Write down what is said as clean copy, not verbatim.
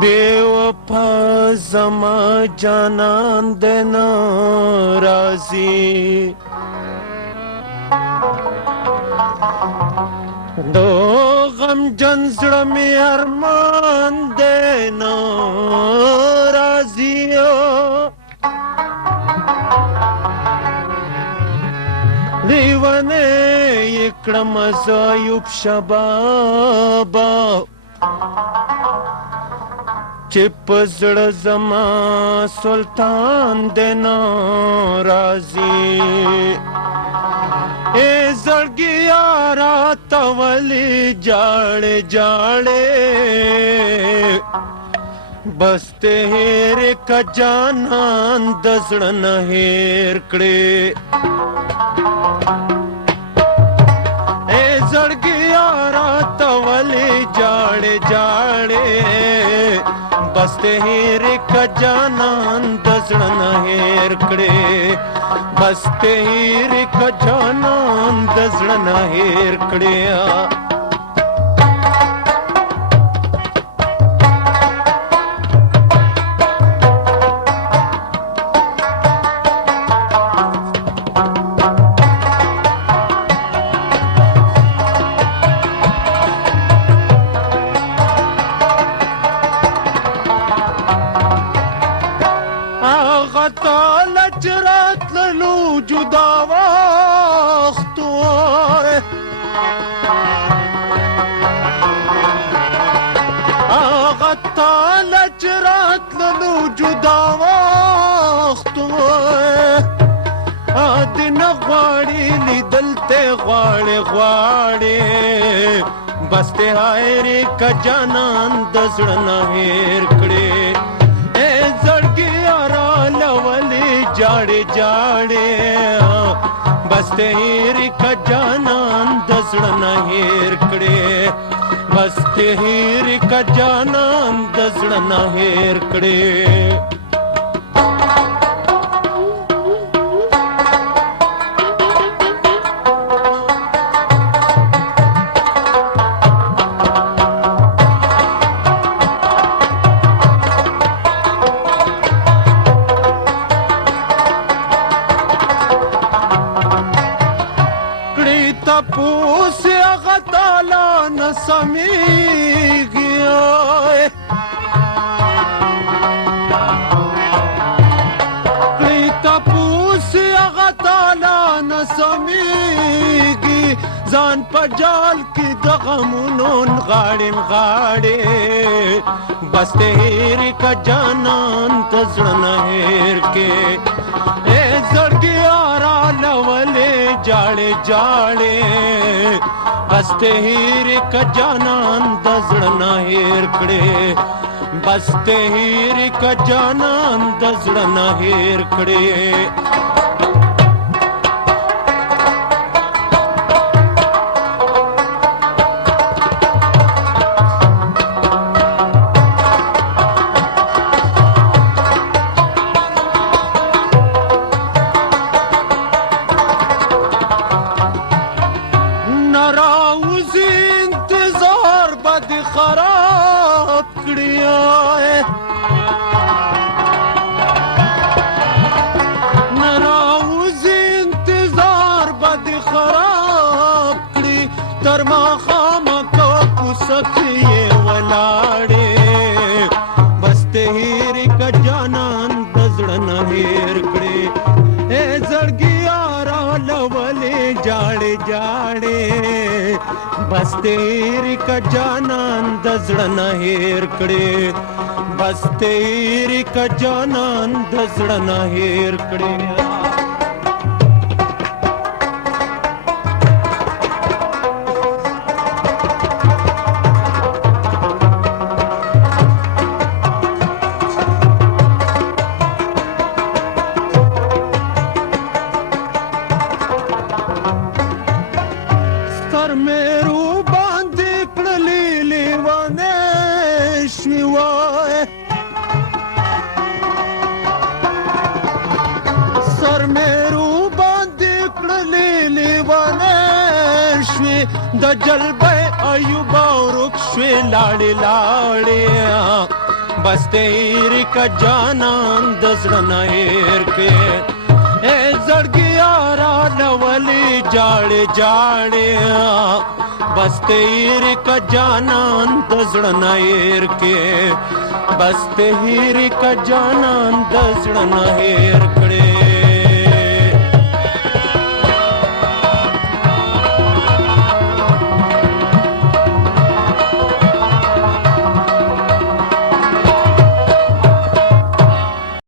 बेवफा जमा जानान देना राजी दो गम जंजड़ में अरमान देना राजियो लीवने इकडम जायूब शबाबा चिप जड़ जमा सुल्तान देना राजी ए जड़गिया रात वली जाड़े जाड़े बसते हेर का जानान दसड़न हेर कड़े ए जड़गिया रात वली जाड़े जाड़े बसते हेर का जानान दसड़न हेर कड़े बसते हेर का जानान दसड़न हेर कड़े لجرات للوجود واخطوه غطى لجرات للوجود واخطوه دين غواړي لیدلته غواړي غواړي بسته هايري کا جانان دزړه هېر کړي जाड़े जाड़े बसते हीर का जानान दसड़न हेर कड़े बसते हीर का जानान दसड़न हेर कड़े तपूस अगताला न समीगी तपूस अगताला न समीगी जान पजाल की दगमुनोन गाड़िन गाड़े बसते हेर का जानान तजड़न हेर के ए जड़गी आरा लवले जाड़े जाड़े बसते हीर का जानान दजड़न हेर कड़े बसते हीर का जानान दजड़न हेर कड़े खराब कड़िया नराउज इंतजार बद खराब कड़ी तरमा खामा को कुसखिए वलाड़े बसते हीर का जानान दजड़न हेर कड़े ए जड़गिया रा लवले जाड़े जाड़े बसते हीर का जानान दजड़न हेर कड़े बसते हीर का जानान दजड़न हेर कड़े सर मेरू बांधी कड़ली लीवाने शिवाय सर मेरू बांधी कड़ली लीवाने द जलबे अयुबा वृक्ष شوې لاړې لاړې بس تیری کا جانان د زړه نه هېر کې اے زړګیا را لولې جاړې جاړې بس تیری کا جانان د زړه نه هېر کې بس تیری کا جانان د زړه نه هېر کړې